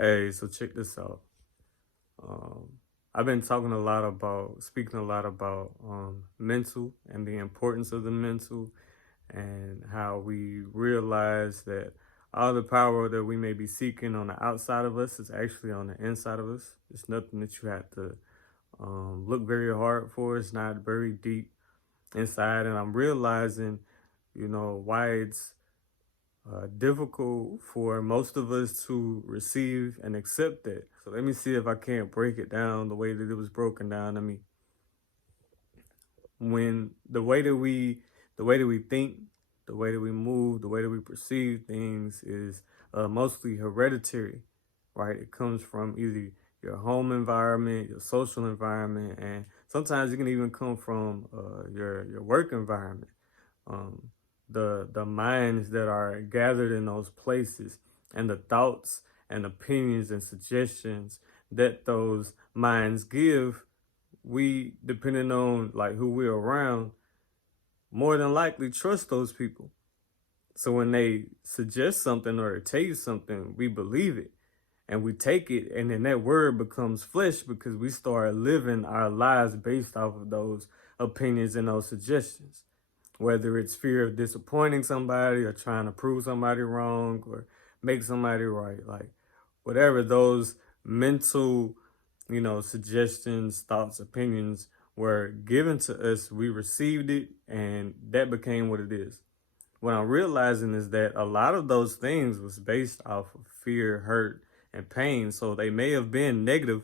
Hey, so check this out. Um, I've been speaking a lot about mental and the importance of the mental, and how we realize that all the power that we may be seeking on the outside of us is actually on the inside of us. It's nothing that you have to look very hard for. It's not very deep inside, and I'm realizing, why it's difficult for most of us to receive and accept that. So let me see if I can't break it down the way that it was broken down to me. When the way that we think, the way that we move, the way that we perceive things is mostly hereditary, right? It comes from either your home environment, your social environment, and sometimes it can even come from your work environment. um, the minds that are gathered in those places, and the thoughts and opinions and suggestions that those minds give, we, depending on like who we're around, more than likely trust those people. So when they suggest something or tell you something, we believe it and we take it, and then that word becomes flesh because we start living our lives based off of those opinions and those suggestions, whether it's fear of disappointing somebody or trying to prove somebody wrong or make somebody right. Like whatever those mental, suggestions, thoughts, opinions were given to us, we received it, and that became what it is. What I'm realizing is that a lot of those things was based off of fear, hurt, and pain. So they may have been negative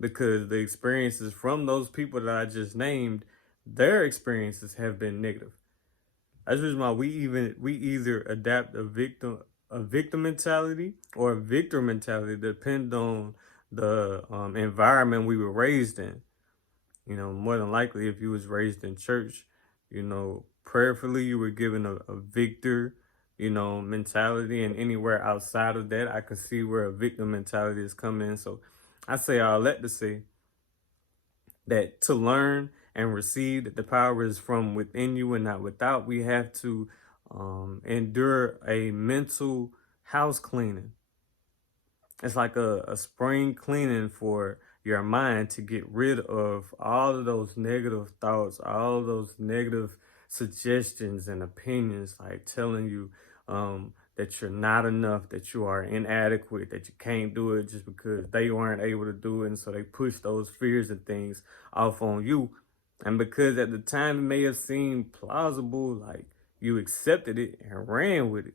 because the experiences from those people that I just named, their experiences have been negative. That's the reason why we either adapt a victim mentality or a victor mentality, depend on the environment we were raised in. More than likely, if you was raised in church, prayerfully you were given a victor, mentality, and anywhere outside of that, I can see where a victim mentality is coming in. So I say all that to say that to learn and receive that the power is from within you and not without, we have to endure a mental house cleaning. It's like a spring cleaning for your mind to get rid of all of those negative thoughts, all of those negative suggestions and opinions, like telling you that you're not enough, that you are inadequate, that you can't do it just because they weren't able to do it. And so they push those fears and things off on you. And because at the time it may have seemed plausible, like you accepted it and ran with it.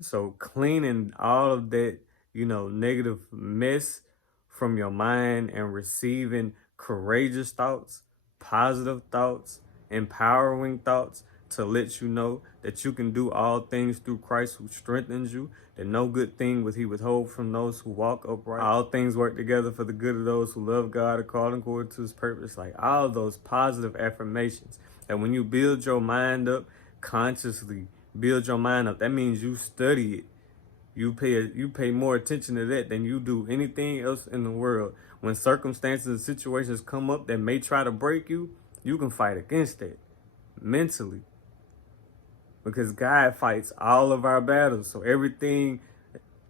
So cleaning all of that, negative mess from your mind and receiving courageous thoughts, positive thoughts, empowering thoughts to let you know that you can do all things through Christ who strengthens you, that no good thing will he withhold from those who walk upright. All things work together for the good of those who love God according to his purpose. Like all those positive affirmations. And when you build your mind up consciously, build your mind up, that means you study it. You pay more attention to that than you do anything else in the world. When circumstances and situations come up that may try to break you, you can fight against that mentally, because God fights all of our battles. So everything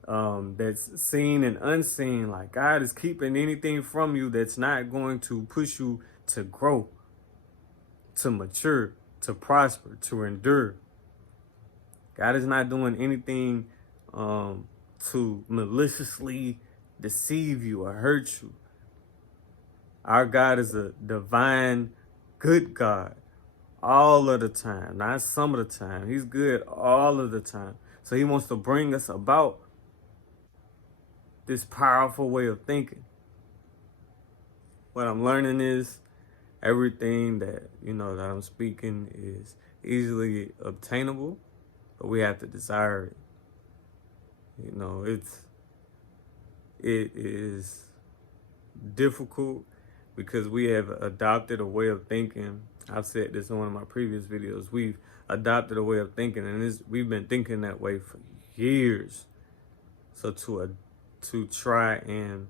that's seen and unseen, like God is keeping anything from you that's not going to push you to grow, to mature, to prosper, to endure. God is not doing anything to maliciously deceive you or hurt you. Our God is a divine, good God all of the time, not some of the time. He's good all of the time. So he wants to bring us about this powerful way of thinking. What I'm learning is everything that I'm speaking is easily obtainable, but we have to desire it. It is difficult because we have adopted a way of thinking. I've said this in one of my previous videos. We've adopted a way of thinking, and we've been thinking that way for years. So to try and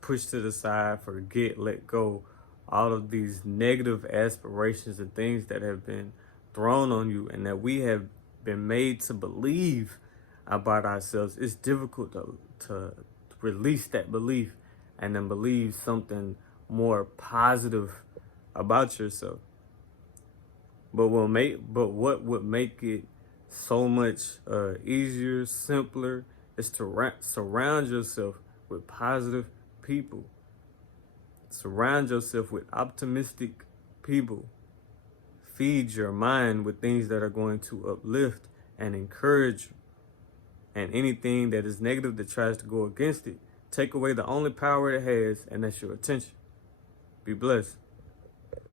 push to the side, forget, let go all of these negative aspirations and things that have been thrown on you and that we have been made to believe about ourselves, it's difficult to release that belief and then believe something more positive about yourself. But what would make it so much easier, simpler, is to surround yourself with positive people. Surround yourself with optimistic people. Feed your mind with things that are going to uplift and encourage you. And anything that is negative that tries to go against it, take away the only power it has, and that's your attention. Be blessed.